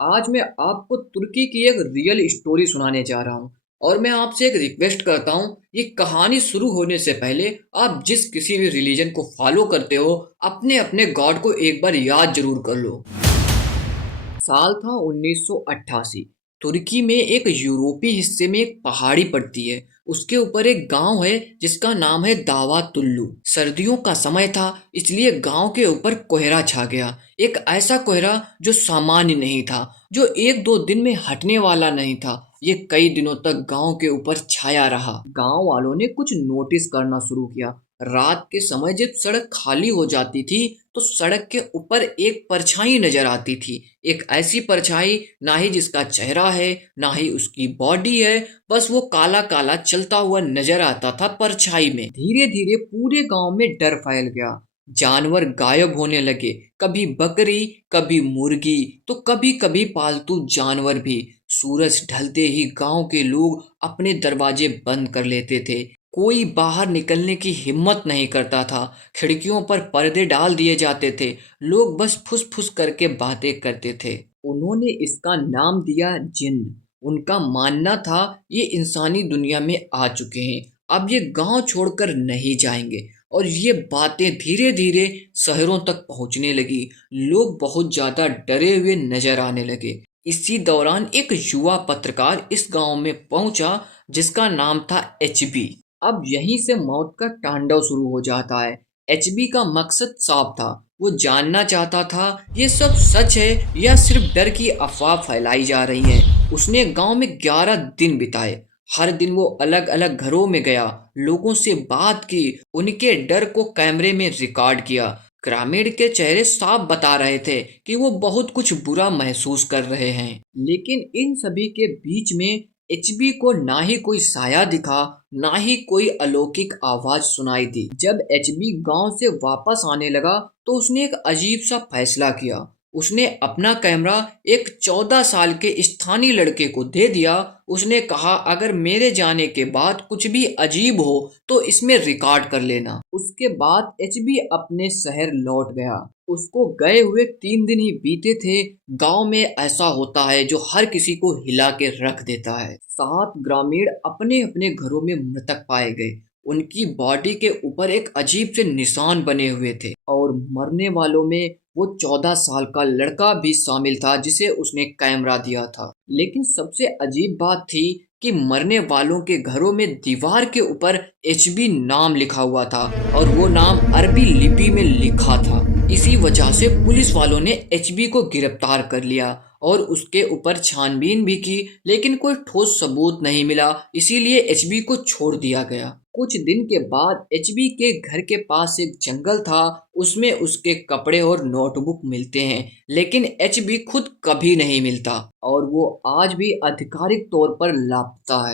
आज मैं आपको तुर्की की एक रियल स्टोरी सुनाने जा रहा हूँ। और मैं आपसे एक रिक्वेस्ट करता हूँ, ये कहानी शुरू होने से पहले आप जिस किसी भी रिलीजन को फॉलो करते हो, अपने अपने गॉड को एक बार याद जरूर कर लो। साल था 1988। तुर्की में एक यूरोपीय हिस्से में एक पहाड़ी पड़ती है। उसके ऊपर एक गांव है जिसका नाम है दावा तुल्लू। सर्दियों का समय था, इसलिए गांव के ऊपर कोहरा छा गया। एक ऐसा कोहरा जो सामान्य नहीं था, जो एक दो दिन में हटने वाला नहीं था। ये कई दिनों तक गांव के ऊपर छाया रहा। गांव वालों ने कुछ नोटिस करना शुरू किया। रात के समय जब सड़क खाली हो जाती थी, तो सड़क के ऊपर एक परछाई नजर आती थी। एक ऐसी परछाई, ना ही जिसका चेहरा है ना ही उसकी बॉडी है, बस वो काला काला चलता हुआ नजर आता था परछाई में। धीरे धीरे पूरे गांव में डर फैल गया। जानवर गायब होने लगे, कभी बकरी, कभी मुर्गी, तो कभी कभी पालतू जानवर भी। सूरज ढलते ही गांव के लोग अपने दरवाजे बंद कर लेते थे। कोई बाहर निकलने की हिम्मत नहीं करता था। खिड़कियों पर पर्दे डाल दिए जाते थे। लोग बस फुस फुस करके बातें करते थे। उन्होंने इसका नाम दिया जिन्न। उनका मानना था ये इंसानी दुनिया में आ चुके हैं, अब ये गांव छोड़कर नहीं जाएंगे। और ये बातें धीरे धीरे शहरों तक पहुंचने लगी। लोग बहुत ज्यादा डरे हुए नजर आने लगे। इसी दौरान एक युवा पत्रकार इस गांव में पहुंचा, जिसका नाम था एचबी। अब यहीं से मौत का तांडव शुरू हो जाता है। एचबी का मकसद साफ था। वो जानना चाहता था ये सब सच है या सिर्फ डर की अफवाह फैलाई जा रही है। उसने गांव में 11 दिन बिताए। हर दिन वो अलग अलग घरों में गया, लोगों से बात की, उनके डर को कैमरे में रिकॉर्ड किया। ग्रामीण के चेहरे साफ बता रहे थे कि वो बहुत कुछ बुरा महसूस कर रहे हैं। लेकिन इन सभी के बीच में एचबी को ना ही कोई साया दिखा, ना ही कोई अलौकिक आवाज सुनाई दी। जब एचबी गांव से वापस आने लगा, तो उसने एक अजीब सा फैसला किया। उसने अपना कैमरा एक 14 साल के स्थानीय लड़के को दे दिया। उसने कहा, अगर मेरे जाने के बाद कुछ भी अजीब हो तो इसमें रिकॉर्ड कर लेना। उसके बाद एचबी अपने शहर लौट गया। उसको गए हुए 3 दिन ही बीते थे। गांव में ऐसा होता है जो हर किसी को हिला के रख देता है। 7 ग्रामीण अपने अपने घरों में मृतक पाए गए। उनकी बॉडी के ऊपर एक अजीब से निशान बने हुए थे। और मरने वालों में वो 14 साल का लड़का भी शामिल था, जिसे उसने कैमरा दिया था। लेकिन सबसे अजीब बात थी कि मरने वालों के घरों में दीवार के ऊपर एचबी नाम लिखा हुआ था, और वो नाम अरबी लिपि में लिखा था। इसी वजह से पुलिस वालों ने एचबी को गिरफ्तार कर लिया और उसके ऊपर छानबीन भी की, लेकिन कोई ठोस सबूत नहीं मिला। इसीलिए एचबी को छोड़ दिया गया। कुछ दिन के बाद एचबी के घर के पास एक जंगल था। उसमें उसके कपड़े और नोटबुक मिलते हैं, लेकिन एचबी खुद कभी नहीं मिलता, और वो आज भी आधिकारिक तौर पर लापता है।